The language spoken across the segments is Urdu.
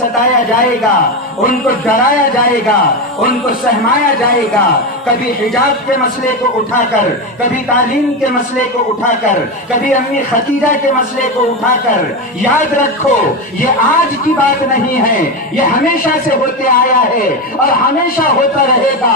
ستایا جائے گا، ان کو ڈرایا جائے گا، ان کو سہمایا جائے گا، کبھی حجاب کے مسئلے کو اٹھا کر، کبھی تعلیم کے مسئلے کو اٹھا کر، کبھی امی خدیجہ کے مسئلے کو اٹھا کر۔ یاد رکھو یہ آج کی بات نہیں ہے، یہ ہمیشہ سے ہوتے آیا ہے اور ہمیشہ ہوتا رہے گا۔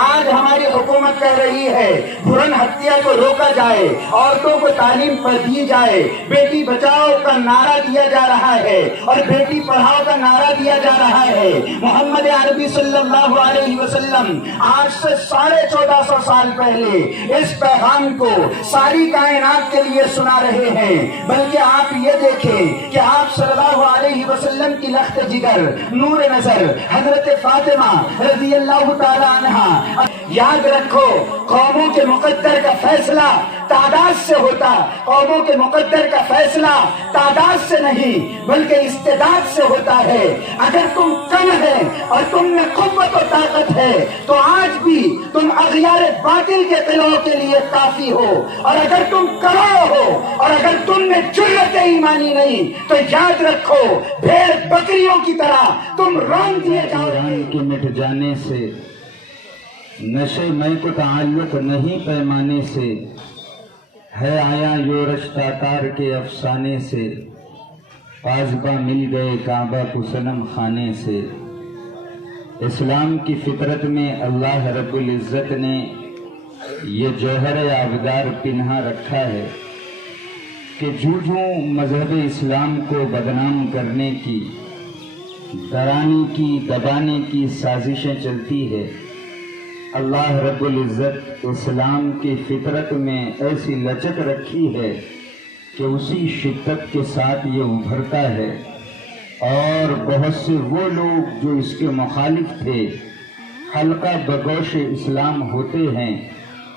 آج ہماری حکومت کہہ رہی ہے بھرون ہتیا کو روکا جائے، عورتوں کو تعلیم پر دی جائے، بیٹی بچاؤ کا نعرہ دیا جا رہا ہے اور بیٹی پڑھاؤ کا نعرہ دیا جا رہا ہے۔ محمد عربی صلی اللہ علیہ وسلم آج سے 1450 سال پہلے اس پیغام کو ساری کائنات کے لیے سنا رہے ہیں۔ بلکہ آپ یہ دیکھیں کہ آپ صلی اللہ علیہ وسلم کی لخت جگر، نور نظر حضرت فاطمہ رضی اللہ تعالی عنہا، یاد رکھو قوموں کے مقدر کا فیصلہ تعداد سے ہوتا، قوموں کے مقدر کا فیصلہ تعداد سے نہیں بلکہ استعداد سے ہوتا ہے۔ اگر تم کم ہے اور تم میں قوت و طاقت ہے تو آج بھی تم اغیار باطل کے قلعوں کے لیے کافی ہو، اور اگر تم کروڑ ہو اور اگر تم میں جرأت ایمانی نہیں تو یاد رکھو بھیڑ بکریوں کی طرح تم رون دیے جاؤ گے۔ کے مٹ جانے سے نشے میں کو تعلق نہیں پیمانے سے، ہے آیا یورش تاتار کے افسانے سے، پازبا مل گئے کعبہ کو صنم خانے سے۔ اسلام کی فطرت میں اللہ رب العزت نے یہ جوہر آبدار پنہا رکھا ہے کہ جو مذہب اسلام کو بدنام کرنے کی، ڈرانے کی، دبانے کی سازشیں چلتی ہے، اللہ رب العزت اسلام کی فطرت میں ایسی لچک رکھی ہے کہ اسی شدت کے ساتھ یہ ابھرتا ہے، اور بہت سے وہ لوگ جو اس کے مخالف تھے حلقہ بگوش اسلام ہوتے ہیں،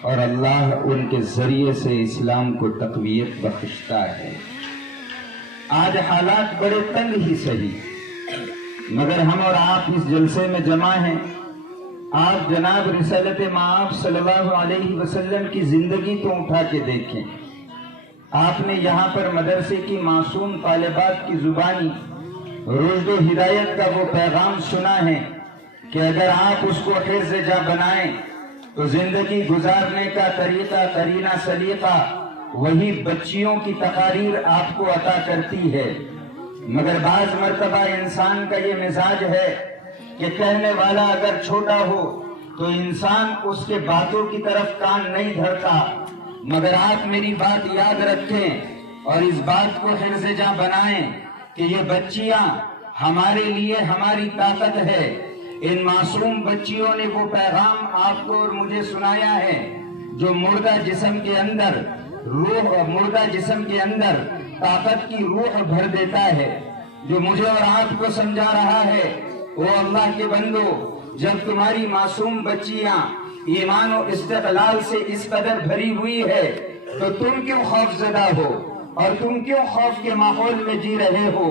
اور اللہ ان کے ذریعے سے اسلام کو تقویت بخشتا ہے۔ آج حالات بڑے تنگ ہی صحیح، مگر ہم اور آپ اس جلسے میں جمع ہیں۔ آپ جناب رسالت مآب صلی اللہ علیہ وسلم کی زندگی تو اٹھا کے دیکھیں۔ آپ نے یہاں پر مدرسے کی معصوم طالبات کی زبانی رشد و ہدایت کا وہ پیغام سنا ہے کہ اگر آپ اس کو حفظ جا بنائیں تو زندگی گزارنے کا طریقہ، قرینہ سلیقہ وہی بچیوں کی تقاریر آپ کو عطا کرتی ہے۔ مگر بعض مرتبہ انسان کا یہ مزاج ہے کہ کہنے والا اگر چھوٹا ہو تو انسان اس کے باتوں کی طرف کان نہیں دھرتا۔ مگر آپ میری بات یاد رکھیں اور اس بات کو حفظ جا بنائیں کہ یہ بچیاں ہمارے لیے ہماری طاقت ہے۔ ان معصوم بچیوں نے وہ پیغام آپ کو اور مجھے سنایا ہے جو مردہ جسم کے اندر طاقت کی روح بھر دیتا ہے، جو مجھے اور آپ کو سمجھا رہا ہے وہ اللہ کے بندو، جب تمہاری معصوم بچیاں ایمان و استقلال سے اس قدر بھری ہوئی ہے تو تم کیوں خوف زدہ ہو اور تم کیوں خوف کے ماحول میں جی رہے ہو؟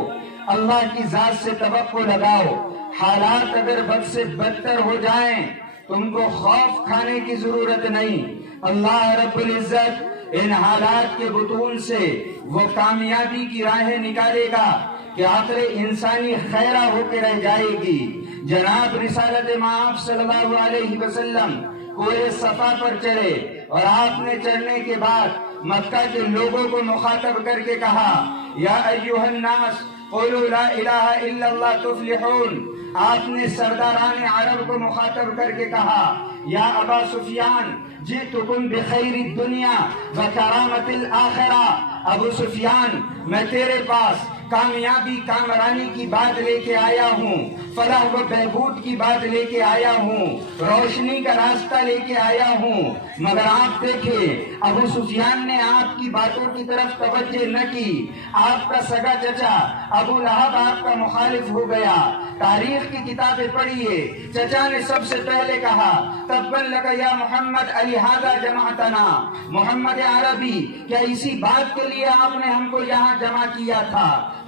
اللہ کی ذات سے توقع لگاؤ، حالات اگر بد سے بدتر ہو جائیں تم کو خوف کھانے کی ضرورت نہیں۔ اللہ رب العزت ان حالات کے بطون سے وہ کامیابی کی راہیں نکالے گا کہ عقل انسانی خیرہ ہو کے رہ جائے گی۔ جناب رسالت مآب صلی اللہ علیہ وسلم کوہ صفا پر چڑھے اور آپ نے چڑھنے کے بعد مکہ کے لوگوں کو مخاطب کر کے کہا یا ایھا الناس قولوا لا الہ الا اللہ تفلحون۔ آپ نے سرداران عرب کو مخاطب کر کے کہا یا ابا سفیان جئتکم بخیر الدنیا وکرامت الآخرہ۔ ابو سفیان میں تیرے پاس کامیابی کامرانی کی بات لے کے آیا ہوں، فلاح و بہبود کی بات لے کے آیا ہوں، روشنی کا راستہ لے کے آیا ہوں۔ مگر آپ دیکھیں ابو سفیان نے آپ کی باتوں کی طرف توجہ نہ کی۔ آپ کا سگا چچا ابو لہب آپ کا مخالف ہو گیا۔ تاریخ کی کتابیں پڑھیے، چچا نے سب سے پہلے کہا تبن لک یا محمد لہذا جمعتنا۔ محمد عربی کیا اسی بات کے لیے آپ نے ہم کو یہاں جمع کیا تھا؟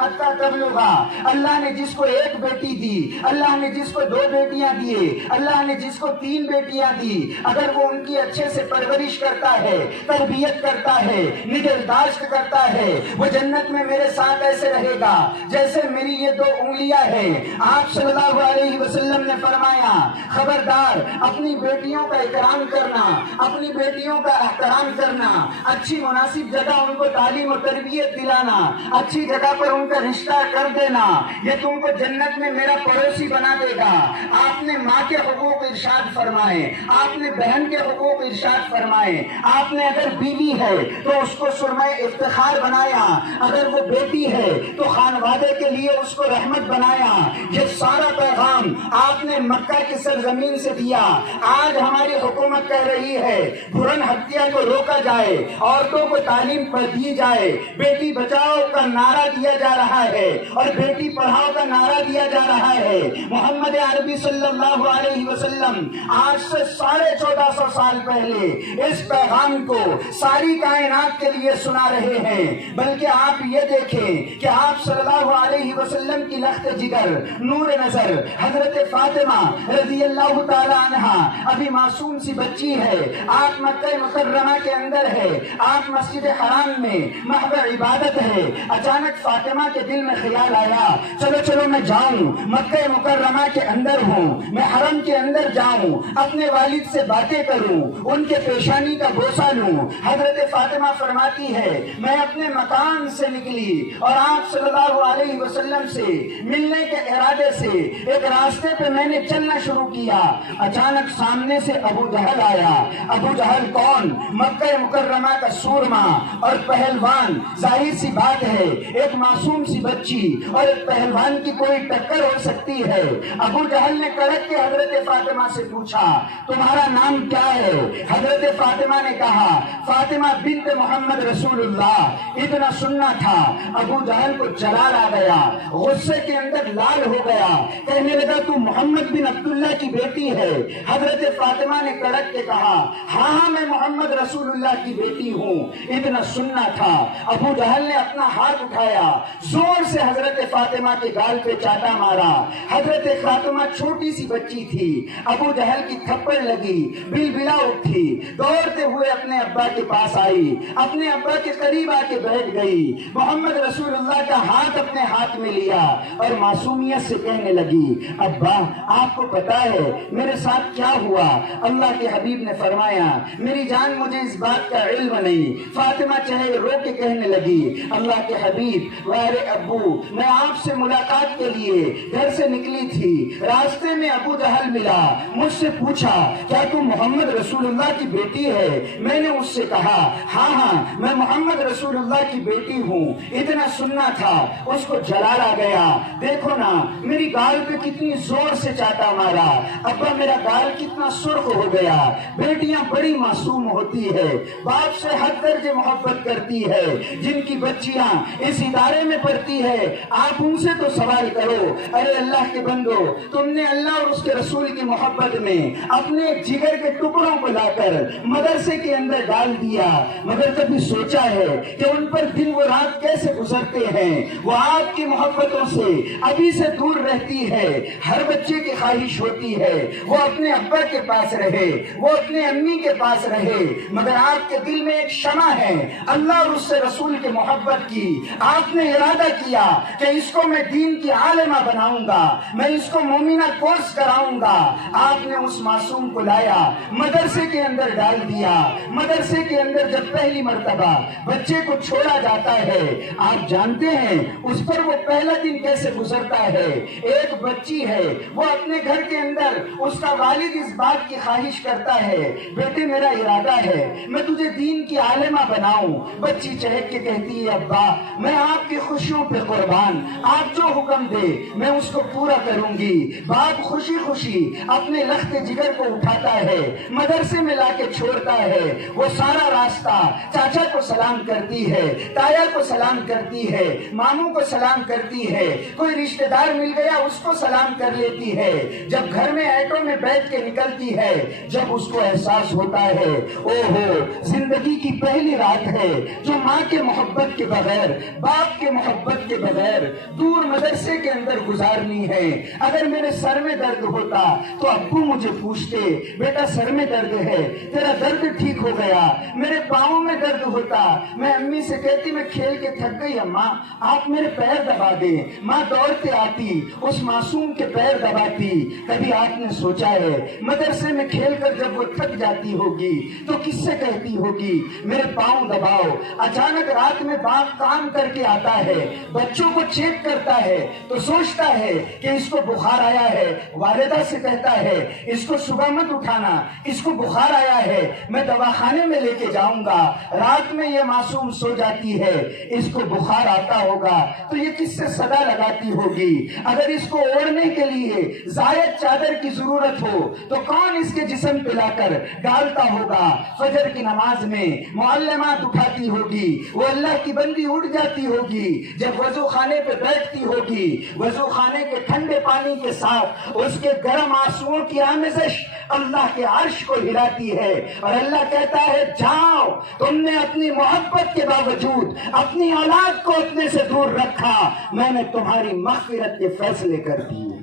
حتی تبلغا، اللہ نے جس کو ایک بیٹی دی، اللہ نے جس کو 2 بیٹیاں دیے، اللہ نے جس کو 3 بیٹیاں دی، اگر وہ ان کی اچھے سے پرورش کرتا ہے، تربیت کرتا ہے، نگہداشت کرتا ہے، وہ جنت میں میرے ساتھ ایسے رہے گا جیسے میری یہ 2 انگلیاں ہیں۔ آپ صلی اللہ علیہ وسلم نے فرمایا خبردار اپنی بیٹیوں کا اکرام کرنا، اپنی بیٹیوں کا احترام کرنا، اچھی مناسب جگہ ان کو تعلیم و تربیت دلانا، اچھی جگہ پر ان کا رشتہ کر دینا، یہ تم کو جنت میں میرا پڑوسی بنا دے گا۔ آپ نے ماں کے حقوق ارشاد فرمائے، آپ نے بہن کے حقوق ارشاد فرمائے، آپ نے اگر بیوی ہے تو اس کو سرمۂ افتخار بنایا، اگر وہ بیٹی ہے تو خانوادے کے لیے اس کو رحمت بنایا۔ یہ سارا پیغام آپ نے مکہ کی سرزمین سے دیا۔ آج ہماری حکومت کہہ رہی ہے بھرون ہتیا کو روکا جائے، عورتوں کو تعلیم پر دی جائے، بیٹی بچاؤ کا نعرہ دیا جا رہا ہے اور بیٹی پڑھاؤ کا نعرہ دیا جا رہا ہے۔ محمد عربی صلی اللہ علیہ وسلم آج سے 1450 سال پہلے اس پیغام کو ساری کائنات کے لیے سنا رہے ہیں۔ بلکہ آپ یہ دیکھیں کہ آپ صلی اللہ علیہ وسلم کی لخت جگر، نور نظر حضرت فاطمہ رضی اللہ تعالی عنہا ابھی معصوم سی بچی ہے، آپ مکہ مکرمہ کے اندر ہے، آپ مسجد حرام میں محو عبادت ہے۔ اچانک فاطمہ کے دل میں خیال آیا چلو میں جاؤں، مکہ مکرمہ کے اندر ہوں، میں حرم کے اندر جاؤں، اپنے والد سے باتیں کروں، ان کے پیشانی کا بوسہ لوں۔ حضرت فاطمہ فرماتی ہے میں اپنے مکان سے نکلی اور آپ صلی اللہ علیہ وسلم سے ملنے کے ارادے سے ایک راستے پہ میں نے چلنا شروع کیا۔ اچانک سامنے سے ابو جہل آیا۔ ابو جہل کون؟ مکہ مکرمہ کا سورما اور پہلوان۔ ظاہر سی بات ہے ایک معصوم سی بچی اور ایک پہلوان کی کوئی ٹکر ہو سکتی ہے۔ ابو جہل نے کڑک کے حضرت فاطمہ سے پوچھا تمہارا نام کیا ہے؟ حضرت فاطمہ نے کہا فاطمہ بنت محمد رسول اللہ۔ اتنا سننا تھا ابو جہل کو جلال آ گیا، غصے کے اندر لال ہو گیا، کہنے لگا تو محمد بن عبداللہ کی بیٹی ہے؟ حضرت فاطمہ نے کڑک کے کہا ہاں میں محمد رسول اللہ کی بیٹی ہوں۔ اتنا سننا تھا ابو جہل نے اپنا ہاتھ اٹھایا، زور سے حضرت فاطمہ کے گال پہ چاٹا مارا۔ حضرت فاطمہ چھوٹی سی بچی تھی، ابو جہل کی تھپڑ لگی، بل بلا اٹھی، دوڑتے ہوئے اپنے ابا کے پاس آئی، اپنے ابا کے قریب آ کے بیٹھ گئی، محمد رسول اللہ کا ہاتھ اپنے ہاتھ میں لیا اور معصومیت سے کہنے لگی ابا آپ کو پتا ہے میرے ساتھ کیا ہوا؟ اللہ کے حبیب نے فرمایا میری جان مجھے اس بات کا علم نہیں۔ فاطمہ چہرے رو کے کہنے لگی اللہ کے حبیب وارے ابو میں آپ سے ملاقات کے لیے گھر سے نکلی تھی، راستے میں ابو جہل ملا، مجھ سے پوچھا کیا تم محمد رسول اللہ کی بیٹی ہے؟ میں نے اس سے کہا ہاں میں محمد رسول اللہ کی بیٹی ہوں۔ اتنا سننا تھا اس کو جلال آ گیا، دیکھو نا میری گال پہ کتنی زور سے چاٹا مارا، ابا میرا گال کتنا سرخ ہو گیا۔ بیٹیاں بڑی معصوم ہوتی ہے، باپ سے حد درجے محبت کرتی ہے، جن کی بچیاں اس ادارے میں پڑھتی ہے آپ ان سے تو سوال کرو ارے اللہ کے بندو تم نے اللہ اور اس کے رسول کی محبت میں اپنے جگر کے ٹکڑوں کو لا کر مدرسے کے اندر ڈال دیا، مگر کبھی سوچا ہے کہ ان پر دن و رات کیسے گزرتے ہیں؟ وہ آپ کی محبتوں سے ابھی سے دور رہتی ہے۔ ہر بچے کی خواہش ہوتی ہے وہ اپنے ابا کے پاس رہے، وہ اپنے امی کے پاس رہے، مگر آپ کے دل میں ایک شمع ہے اللہ اور اس سے رسول کی محبت کی۔ آپ نے ارادہ کیا کہ اس کو میں دین کی عالمہ بناؤں گا، میں اس کو مومنہ کورس کراؤں گا۔ آپ نے اس معصوم کو لایا مدرسے کے اندر ڈال دیا۔ مدرسے کے اندر جب پہلی مرتبہ بچے کو چھوڑا جاتا ہے آپ جانتے ہیں اس پر وہ پہلا دن کیسے گزرتا ہے۔ ایک بچی ہے وہ اپنے گھر کے اندر اس کا والد اس بات کی خواہش کرتا ہے بیٹے میرا ارادہ ہے میں تجھے دین کی عالمہ بناؤں۔ بچی چہک کے کہتی ہے ابا میں آپ کی خوشیوں پہ قربان، آپ جو حکم دے میں اس کو پورا کروں گی۔ باپ خوشی خوشی اپنے لخت جگر کو اٹھاتا ہے، مدرسے میں لا کے چھوڑتا ہے۔ وہ سارا راستہ چاچا کو سلام کرتی ہے، تایا کو سلام کرتی ہے، ماموں کو سلام کرتی ہے، کوئی رشتہ دار مل گیا اس کو سلام کر لیتی ہے۔ جب گھر میں ایٹو میں بیٹھ کے نکلتی ہے جب اس کو احساس ہوتا ہے اوہو زندگی کی پہلی رات ہے جو ماں کے محبت کے بغیر، باپ کے محبت محبت کے بغیر دور مدرسے کے اندر گزارنی ہے۔ اگر میرے سر میں درد ہوتا تو ابو مجھے پوچھتے بیٹا سر میں درد ہے، تیرا درد ٹھیک ہو گیا۔ میرے پاؤں میں درد ہوتا، میں امی سے کہتی میں کھیل کے تھک گئی اماں آپ میرے پیر دبا دیں، ماں دوڑتے آتی اس معصوم کے پیر دباتی۔ کبھی آپ نے سوچا ہے مدرسے میں کھیل کر جب وہ تھک جاتی ہوگی تو کس سے کہتی ہوگی میرے پاؤں دباؤ؟ اچانک رات میں باپ کام کر کے آتا ہے، بچوں کو چیک کرتا ہے تو سوچتا ہے کہ اس کو بخار آیا ہے، والدہ سے کہتا ہے اس کو صبح مت اٹھانا، اس کو بخار آیا ہے، میں دواخانے میں لے کے جاؤں گا۔ رات میں یہ معصوم سو جاتی ہے، اس کو بخار آتا ہوگا تو یہ کس سے صدا لگاتی ہوگی؟ اگر اس کو اوڑھنے کے لیے زائد چادر کی ضرورت ہو تو کون اس کے جسم پہ لا کر ڈالتا ہوگا؟ فجر کی نماز میں معلمات اٹھاتی ہوگی، وہ اللہ کی بندی اٹھ جاتی ہوگی، جب وضو خانے پہ بیٹھتی ہوگی وضو خانے کے ٹھنڈے پانی کے ساتھ اس کے گرم آنسوؤں کی آمیزش اللہ کے عرش کو ہلاتی ہے، اور اللہ کہتا ہے جاؤ تم نے اپنی محبت کے باوجود اپنی اولاد کو اپنے سے دور رکھا، میں نے تمہاری مغفرت کے فیصلے کر دیے۔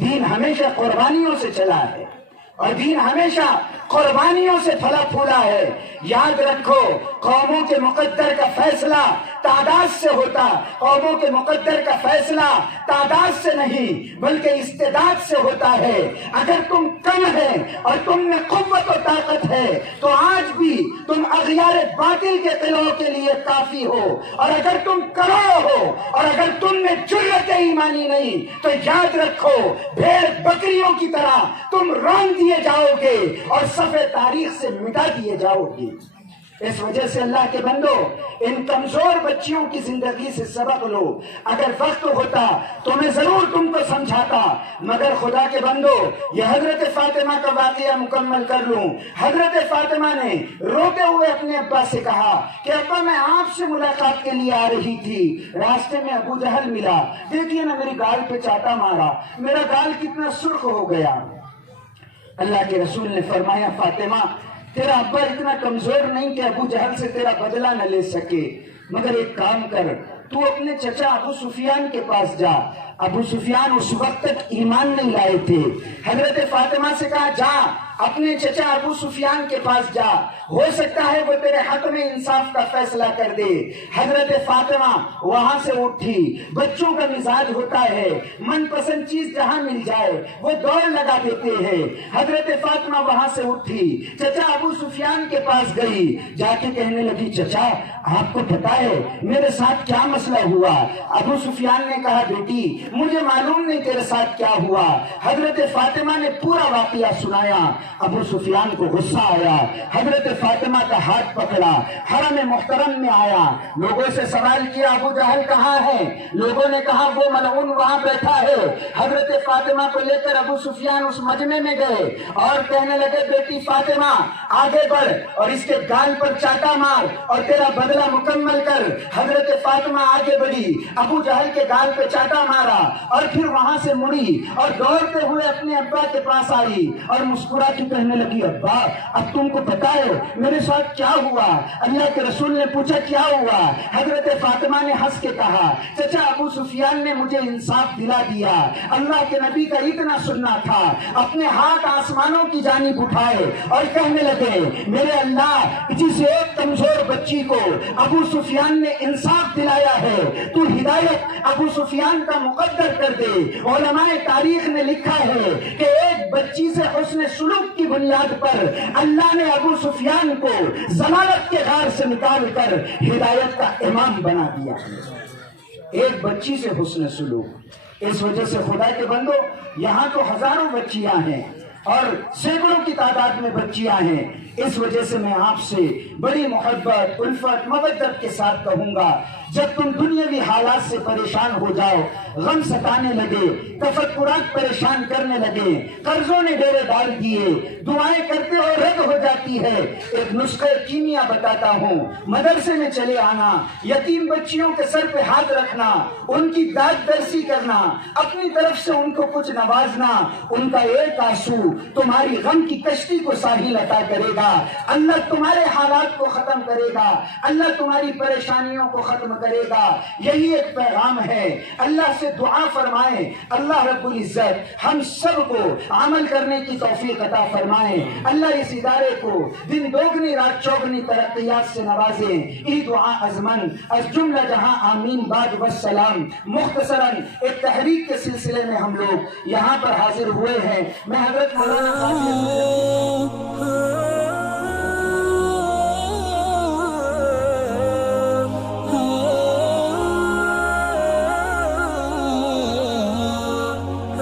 دین ہمیشہ قربانیوں سے چلا ہے اور دین ہمیشہ قربانیوں سے پھلا پھولا ہے۔ یاد رکھو قوموں کے مقدر کا فیصلہ تعداد سے ہوتا، قوموں کے مقدر کا فیصلہ تعداد سے نہیں بلکہ استعداد سے ہوتا ہے۔ اگر تم کم ہے اور تم میں قوت و طاقت ہے تو آج بھی تم اغیار باطل کے قلعوں کے لیے کافی ہو، اور اگر تم کروڑ ہو اور اگر تم میں جرأت ایمانی نہیں تو یاد رکھو بھیڑ بکریوں کی طرح تم رون دیے جاؤ گے اور صفحے تاریخ سے مٹا دیے جاؤ گے۔ اس وجہ سے اللہ کے بندو ان کمزور بچیوں کی زندگی سے سبق لو۔ اگر وقت ہوتا تو میں ضرور تم کو سمجھاتا، مگر خدا کے بندو یہ حضرت فاطمہ کا واقعہ مکمل کر لوں۔ حضرت فاطمہ نے روتے ہوئے اپنے ابا سے کہا کہ ابا میں آپ سے ملاقات کے لیے آ رہی تھی، راستے میں ابو جہل ملا، دیکھیے نا میری گال پہ چاٹا مارا، میرا گال کتنا سرخ ہو گیا۔ اللہ کے رسول نے فرمایا فاطمہ تیرا ابا اتنا کمزور نہیں کہ ابو جہل سے تیرا بدلہ نہ لے سکے، مگر ایک کام کر تو اپنے چچا ابو سفیان کے پاس جا۔ ابو سفیان اس وقت تک ایمان نہیں لائے تھے۔ حضرت فاطمہ سے کہا جا اپنے چچا ابو سفیان کے پاس جا، ہو سکتا ہے وہ تیرے حق میں انصاف کا فیصلہ کر دے۔ حضرت فاطمہ وہاں سے اٹھی۔ بچوں کا مزاج ہوتا ہے من پسند چیز جہاں مل جائے وہ دوڑ لگا دیتے ہیں۔ حضرت فاطمہ وہاں سے اٹھی، چچا ابو سفیان کے پاس گئی، جا کے کہنے لگی چچا آپ کو پتا ہے میرے ساتھ کیا مسئلہ ہوا؟ ابو سفیان نے کہا بیٹی مجھے معلوم نہیں تیرے ساتھ کیا ہوا۔ حضرت فاطمہ نے پورا واقعہ سنایا۔ ابو سفیان کو غصہ آیا، حضرت فاطمہ کا ہاتھ پکڑا، حرم محترم میں آیا، لوگوں سے سوال کیا ابو جہل کہاں ہے؟ لوگوں نے کہا وہ ملعون وہاں بیٹھا ہے۔ حضرت فاطمہ کو لے کر ابو سفیان اس مجمع میں گئے اور کہنے لگے بیٹی فاطمہ آگے بڑھ اور اس کے گال پر چاٹا مار اور تیرا بدلہ مکمل کر۔ حضرت فاطمہ آگے بڑھی، ابو جہل کے گال پہ چاٹا مارا اور پھر وہاں سے مڑی اور دوڑتے ہوئے اپنے ابا کے پاس آئی اور مسکرا کے کہنے لگی ابا اب تم کو پتا ہے میرے ساتھ کیا ہوا؟ اللہ کے رسول نے پوچھا کیا ہوا؟ حضرت فاطمہ نے ہنس کے کہا چچا ابو سفیان نے مجھے انصاف دلا دیا، اللہ کے نبی کا اتنا سننا تھا۔ اپنے ہاتھ آسمانوں کی جانب اٹھائے اور کہنے لگے میرے اللہ جس ایک کمزور بچی کو ابو سفیان نے انصاف دلایا ہے تو ہدایت ابو سفیان کا مقدر کر دے۔ علماء تاریخ نے لکھا ہے کہ ایک بچی سے حسن سلوک کی بنیاد پر اللہ نے ابو سفیان کو ضلالت کے غار سے نکال کر ہدایت کا امام بنا دیا۔ ایک بچی سے حسن سلوک۔ اس وجہ سے خدا کے بندو یہاں تو ہزاروں بچیاں ہیں اور سینکڑوں کی تعداد میں بچیاں ہیں۔ اس وجہ سے میں آپ سے بڑی محبت الفت مودت کے ساتھ کہوں گا جب تم دنیاوی حالات سے پریشان ہو جاؤ غم ستانے لگے، تفکرات پریشان کرنے لگے، قرضوں نے ڈیرے ڈال دیے، دعائیں کرتے ہو رد ہو جاتی ہے، ایک نسخہ کیمیا بتاتا ہوں، مدرسے میں چلے آنا، یتیم بچیوں کے سر پہ ہاتھ رکھنا، ان کی داد درسی کرنا، اپنی طرف سے ان کو کچھ نوازنا، ان کا ایک آنسو تمہاری غم کی کشتی کو ساحل عطا کرے گا، اللہ تمہارے حالات کو ختم کرے گا، اللہ تمہاری پریشانیوں کو ختم کرے گا۔ یہی ایک پیغام ہے۔ اللہ سے دعا فرمائیں، اللہ رب العزت ہم سب کو عمل کرنے کی توفیق عطا فرمائیں، اللہ اس ادارے کو دن دوگنی رات چوگنی ترقیات سے نوازے۔ ای دعا ازمن از جملہ جہاں آمین بعد والسلام۔ مختصراً ایک تحریک کے سلسلے میں ہم لوگ یہاں پر حاضر ہوئے ہیں۔ میں حضرت مولانا